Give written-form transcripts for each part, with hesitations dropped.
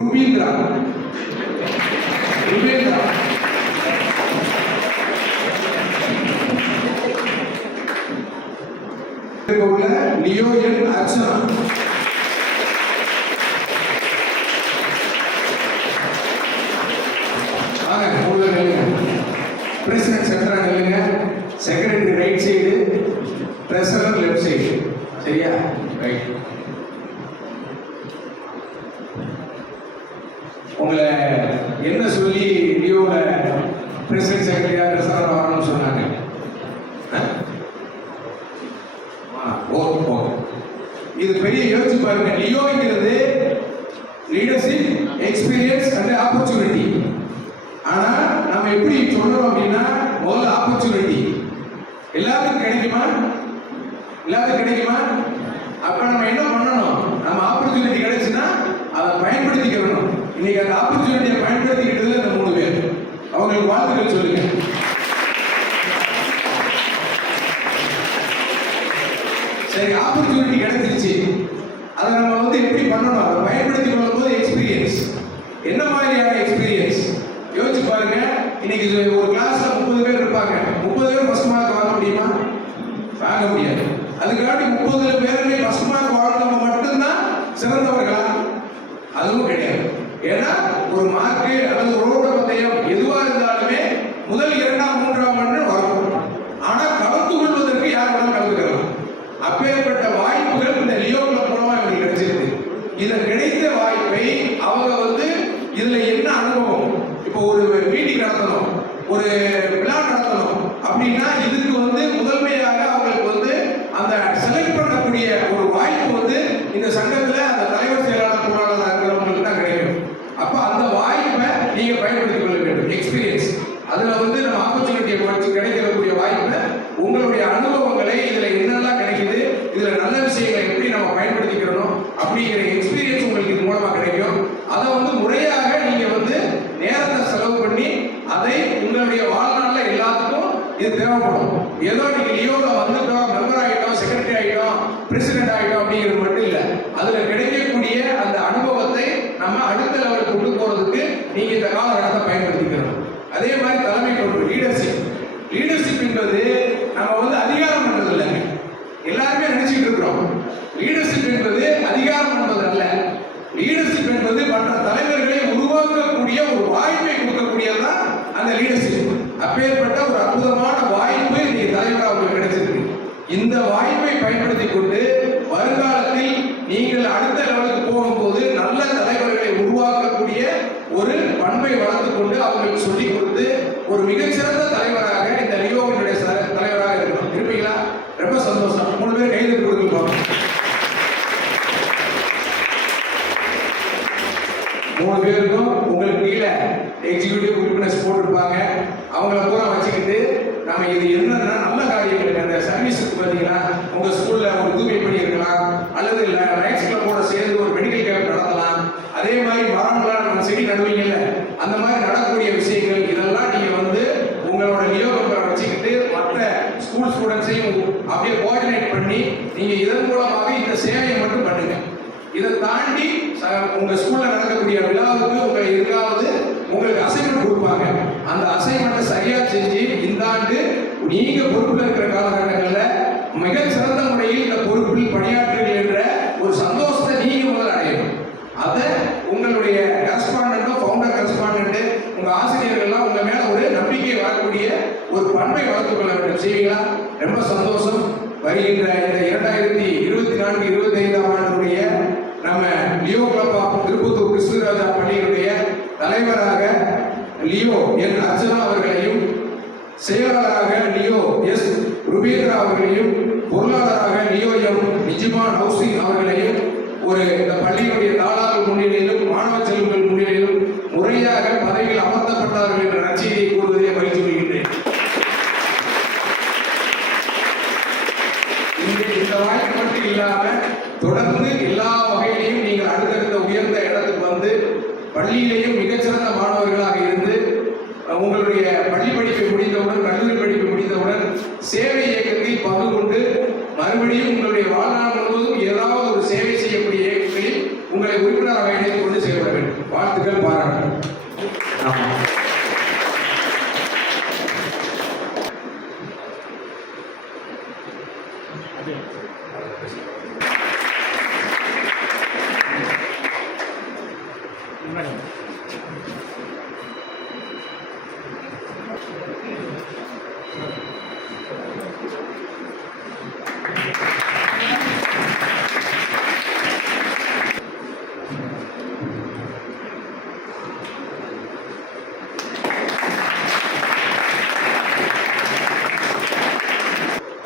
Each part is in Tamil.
ருபீந்திரா உள்ள லியோ என் அர்ச்சனா பிரசிடென்ட் சென்டரா நில்லுங்க, secretary right side, treasurer left side. சரியா? ரைட். உங்களை என்ன சொல்லி லியோல பிரசிடென்ட் செக்ரட்டரியா ட்ரெஸரர் வரணும்னு சொன்னாங்க? இது பெரிய யோசிச்சு பாருங்க. லியோங்கிறது லீடர்ஷிப், எக்ஸ்பீரியன்ஸ் அண்ட் ஆப்பர்ச்சுனிட்டி. ஆனா நம்ம எப்படி சொல்றோம் அப்படின்னா, முதல்ல ஆப்பர்ச்சுனிட்டி எல்லாத்துக்கும் கிடைக்குமா? எல்லாத்துக்கும் கிடைக்குமா? அப்ப நம்ம என்ன பண்ணணும்? நம்ம ஆப்பர்ச்சுனிட்டி கிடைச்சுன்னா அதை பயன்படுத்திக்கணும். இன்னைக்கு அந்த ஆப்பர்ச்சுனிட்டியை பயன்படுத்திக்கிட்டதுல இந்த 3 பேர், அவங்களுக்கு வாழ்த்துக்கள் சொல்லுங்க. சரி, ஆப்பர்ச்சுனிட்டி கிடைச்சிருச்சு, அதை நம்ம எப்படி பண்ணணும்? அதை பயன்படுத்திக் கொள்ளும் போது எக்ஸ்பீரியன்ஸ், என்ன மாதிரியான எக்ஸ்பீரியன்ஸ் யோசிச்சு பாருங்க. இன்னைக்கு ஒரு கிளாஸ்ல 30 பேர் இருப்பாங்க. 30 பேர் ஃபர்ஸ்ட் மார்க் வாங்க முடியுமா? வாங்க முடியாது. அதுக்காண்டி 30 பேருமே ஃபர்ஸ்ட் மார்க் வாங்கினவங்க மட்டும்தான் சிறந்தவர்களா? அதுவும் கிடையாது. ஏன்னா ஒரு மார்க் அல்லது ஒரு ஓட்ட பந்தயம் எதுவா இருந்தாலுமே முதல் 2ஆம் 3ஆம் மணி வரும். ஆனா கலந்து கொள்வதற்கு யார் வேணாலும் கலந்துக்கலாம். அப்பேற்பட்ட வாய்ப்புகள் இந்த லியோ கிளப் மூலமா இவங்களுக்கு கிடைச்சிருக்கு. இதை கிடைத்த வாய்ப்பை அவங்க இதுல என்ன அனுபவம், இப்போ ஒரு மீட்டிங் நடத்தணும், ஒரு விழா நடத்தணும் அப்படின்னா இதுக்கு முதன்மையாக அவங்களுக்கு அந்த செலக்ட் பண்ணக்கூடிய ஒரு வாய்ப்பு இந்த சங்கத்துல அந்த தலைவர் செயலாளர் பொருளாளர் இருக்கிறவங்களுக்கு தான் கிடைக்கும். அப்ப அந்த வாய்ப்பை நீங்க பயன்படுத்திக் கொள்ள வேண்டும். எக்ஸ்பீரியன்ஸ், அதுல நம்ம ஆப்பர்ச்சுனிட்டியை படிச்சு கிடைக்கக்கூடிய வாய்ப்பை, உங்களுடைய அனுபவங்களை, இதுல என்னெல்லாம் கிடைக்குது, இதுல நல்ல விஷயங்களை எப்படி நம்ம பயன்படுத்திக்கிறோம் அப்படிங்கிற எக்ஸ்பீரியன்ஸ் உங்களுக்கு இது மூலமா கிடைக்கும். அதை முறையாக நீங்க நேரத்தை செலவு பண்ணி அதை உங்களுடைய வாழ்நாளில் எல்லாத்துக்கும் இது தேவைப்படும். ஏதோ நீங்க லியோல வந்துட்டோம், மெம்பர் ஆகிட்டோம், செக்ரட்டரி ஆகிட்டோம், பிரசிடென்ட் ஆகிட்டோம் அப்படிங்கிறது மட்டும் இல்லை. அதுல கிடைக்கக்கூடிய அந்த அனுபவத்தை நம்ம அடுத்த லெவலுக்கு கொண்டு போறதுக்கு நீங்க இந்த காலகட்டத்தை பயன்படுத்திக்கிறோம். அதே மாதிரி தலைமை பொறுப்பு, லீடர்ஷிப். லீடர்ஷிப் என்பது நம்ம அதிகாரம் பண்றது இல்லைங்க. எல்லாருமே நினைச்சிட்டு இருக்கிறோம் லீடர்ஷிப் என்பது அதிகாரம் என்பது அல்ல. லீடர்ஷிப் என்பது மற்ற தலைவர்களை உருவாக்கக்கூடிய ஒரு வாய்ப்பை கொடுக்கக்கூடியதுதான் அந்த லீடர்ஷிப். அப்பேற்பட்ட ஒரு அற்புதமான வாய்ப்பு இன்னைக்கு தலைவராக உங்களுக்கு கிடைச்சிருக்கு. இந்த வாய்ப்பை பயன்படுத்தி கொண்டு வருங்காலத்தில் நீங்கள் அடுத்த லெவலுக்கு போகும்போது நல்ல தலைவர்களை உருவாக்கக்கூடிய ஒரு பண்பை வளர்த்து கொண்டு அவங்களுக்கு சொல்லிக் கொடுத்து ஒரு மிகச்சிறந்த தலைவராக இந்த லியோவினுடைய தலைவராக இருக்கணும். இருப்பீங்களா? ரொம்ப சந்தோஷம். 3 பேர் கைது கொடுக்கலாம். 3 பேருக்கும் உங்களுக்கு கீழே எக்ஸிக்யூட்டிவ் உறுப்பினர்ஸ் போட்டிருப்பாங்க. அவங்கள பூரா வச்சுக்கிட்டு நம்ம இது என்னன்னா நல்ல காரியங்களுக்கு அந்த சர்வீஸுக்கு பார்த்தீங்கன்னா உங்க ஸ்கூல்ல ஒரு தூய்மை பணி இருக்கலாம், அல்லது லைட்ஸ் கிளப்போட சேர்ந்து ஒரு மெடிக்கல் கேம்ப் நடத்தலாம். அதே மாதிரி மரம்லாம் நம்ம செடி நடுவீங்கல்ல, அந்த மாதிரி நடக்கக்கூடிய விஷயங்கள் இதெல்லாம் நீங்க உங்களோட லியோ மெம்பரை வச்சுக்கிட்டு மற்ற ஸ்கூல் ஸ்டூடெண்ட்ஸையும் அப்படியே கோஆர்டினேட் பண்ணி நீங்க இதன் மூலமாக இந்த சேவையை மட்டும் பண்ணுங்க. இதை தாண்டி உங்க ஸ்கூல்ல நடக்கக்கூடிய விழாவுக்கு உங்களுக்கு அசைன்மெண்ட் கொடுப்பாங்க. அந்த அசைன்மெண்ட்டை சரியா செஞ்சு இந்த ஆண்டு நீங்க பொறுப்புல இருக்கிற காலகட்டங்களில் மிக சிறந்த முறையில் இந்த பொறுப்பில் பணியாற்றுங்கள் என்ற ஒரு சந்தோஷத்தை நீங்க முதல்ல அடையணும். அதை உங்களுடைய கரஸ்பாண்டன்ட், ஃபவுண்டர் கரஸ்பாண்டன்ட், உங்க ஆசிரியர்கள்லாம் உங்க மேல ஒரு நம்பிக்கை வரக்கூடிய ஒரு பண்பை வளர்த்துக் கொள்ள வேண்டும். செய்வீங்களா? ரொம்ப சந்தோஷம். வருகின்ற இந்த 2024-25ஆம் ஆண்டுடைய நம்ம Leo Club of Tirupattur Krishnaraja பள்ளியினுடைய தலைவராக லியோ என் அர்ச்சனா அவர்களையும், செயலாளராக லியோ எஸ் ருபீந்திரா அவர்களையும், பொருளாளராக லியோ எம் நிஜிமான் ஹவுசிங் அவர்களையும் இந்த பள்ளியினுடைய தாளாளர் முன்னிலையிலும் மாணவ செல்வங்கள் முன்னிலையிலும் முறையாக பதவியில் அமர்த்தப்பட்டார்கள் என்ற நற்செய்தியை கூறுவதை மகிழ்ச்சி கொள்கின்றேன். இந்த வாய்ப்பு மட்டும் இல்லாம தொடர்ந்து எல்லா வகையிலையும் நீங்கள் அடுத்தடுத்த உயர்ந்த இடத்துக்கு பள்ளியிலேயும் மிகச்சிறந்த மாணவர்களாக இருந்து உங்களுடைய பள்ளி படிப்பை முடித்தவுடன், கல்லூரி படிப்பை முடித்தவுடன் சேவை இயக்கத்தில் பங்கு கொண்டு மறுபடியும் உங்களுடைய வாழ்நாள் முழுவதும் ஏதாவது ஒரு சேவை செய்யக்கூடிய இயக்கங்களில் உங்களை உறுப்பினராக இணைத்துக் கொண்டு செயல்பட வேண்டும்.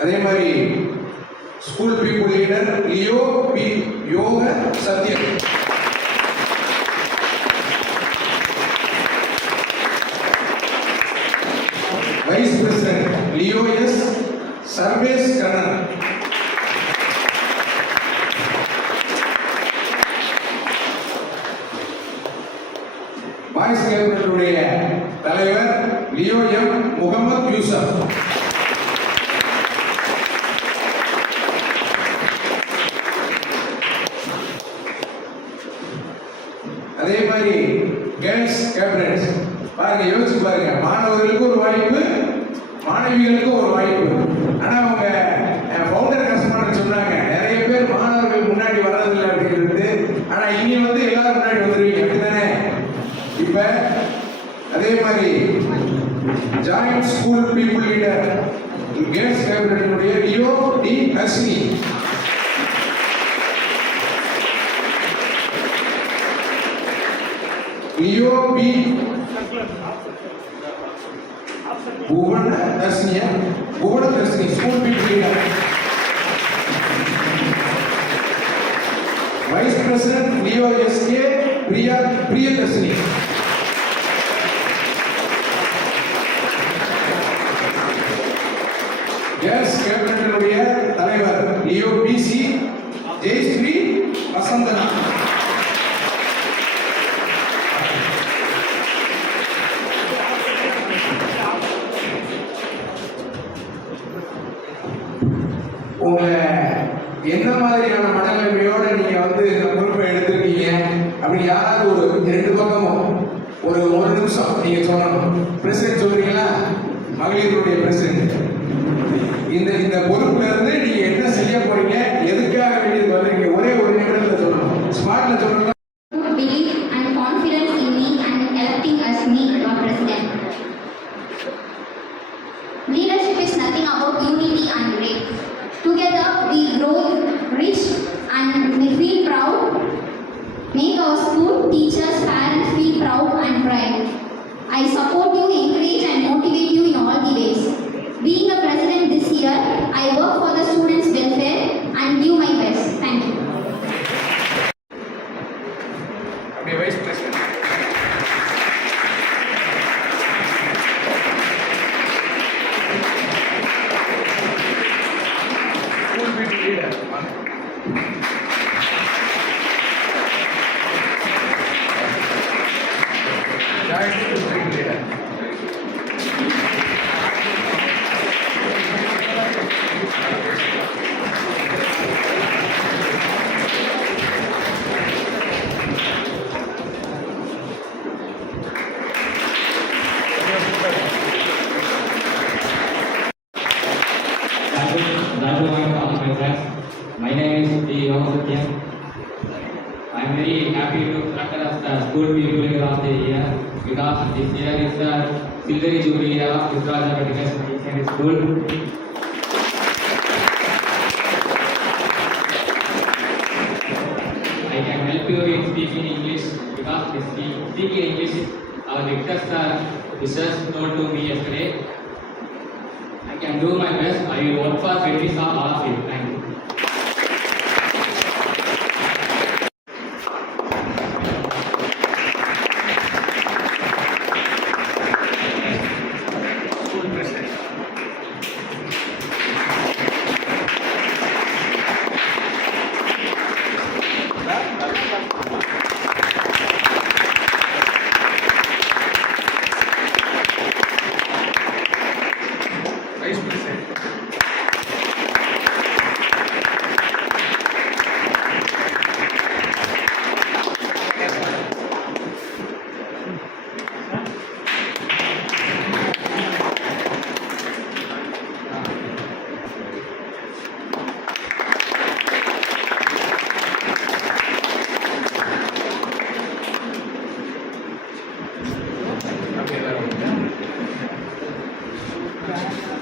அதே மாதிரி school people leader Leo P Yoga Sathyan. Vice president Leo S Sarvesh Kannan. Boys கேபினட்டுடைய தலைவர் லியோ எம் முகமது யூசப். அதே மாதிரி கேர்ள்ஸ் கேபினட் பாருங்க, யோசிச்சு பாருங்க, மாணவர்களுக்கு ஒரு வாய்ப்பு, மாணவிகளுக்கு ஒரு வாய்ப்பு. ஆனா அவங்க ஃபவுண்டர் கஸ்டமர் சொன்னாங்க, நிறைய பேர் மாணவர்கள் முன்னாடி வர்றதில்லை அப்படிங்கிறது. ஆனா இனி வந்து எல்லாரும் முன்னாடி வந்துருவீங்க, அப்படித்தானே? இப்ப அதே மாதிரி joint school people leader girls கேபினட்டுடைய Leo D Hasni. Leo P Bhuvan Darshini school people leader. Vice president Leo S K Priyadarshini. Girls cabinet தலைவர் லியோ பிசி ஜெயஸ்ரீ வசந்தனா. உங்களை என்ன மாதிரியான மனநிலைமையோட நீங்க வந்து இந்த பொறுப்பை எடுத்திருக்கீங்க அப்படி யாராவது ஒரு ரெண்டு பக்கமும் ஒரு நிமிஷம் நீங்க சொல்லணும். பிரசிடென்ட் சொல்றீங்களா? மகளிருடைய பிரசிடென்ட், இந்த பொறுப்புல இருந்து நீங்க என்ன செய்ய போறீங்க, எதுக்காக வேண்டியது வர்றீங்க, ஒரே ஒரு நிமிடத்துல சொல்லணும். ஸ்மார்ட்ல சொல்லணும். Belief and confidence in me and electing as me your president. Leadership is nothing about unity and grace. Together we grow rich and we feel proud. Make our school, teachers, parents feel proud and pride. I support you, encourage and motivate you in all the ways. Being a president this year, I work for the students' welfare and give my best. Thank you. Okay, Vice President. School people leader. Giant school leader. My name is P. Yogasatyan. I am very happy to select as the School People Leader of the Year because this year is the Silver Jubilee year of Gujarat Medical Science School. I can help you in speaking English because speaking English our lecturers are just told to me yesterday. I can do my best. I will work for benefits of all of you. Thank you. School president. Vice President. Bye.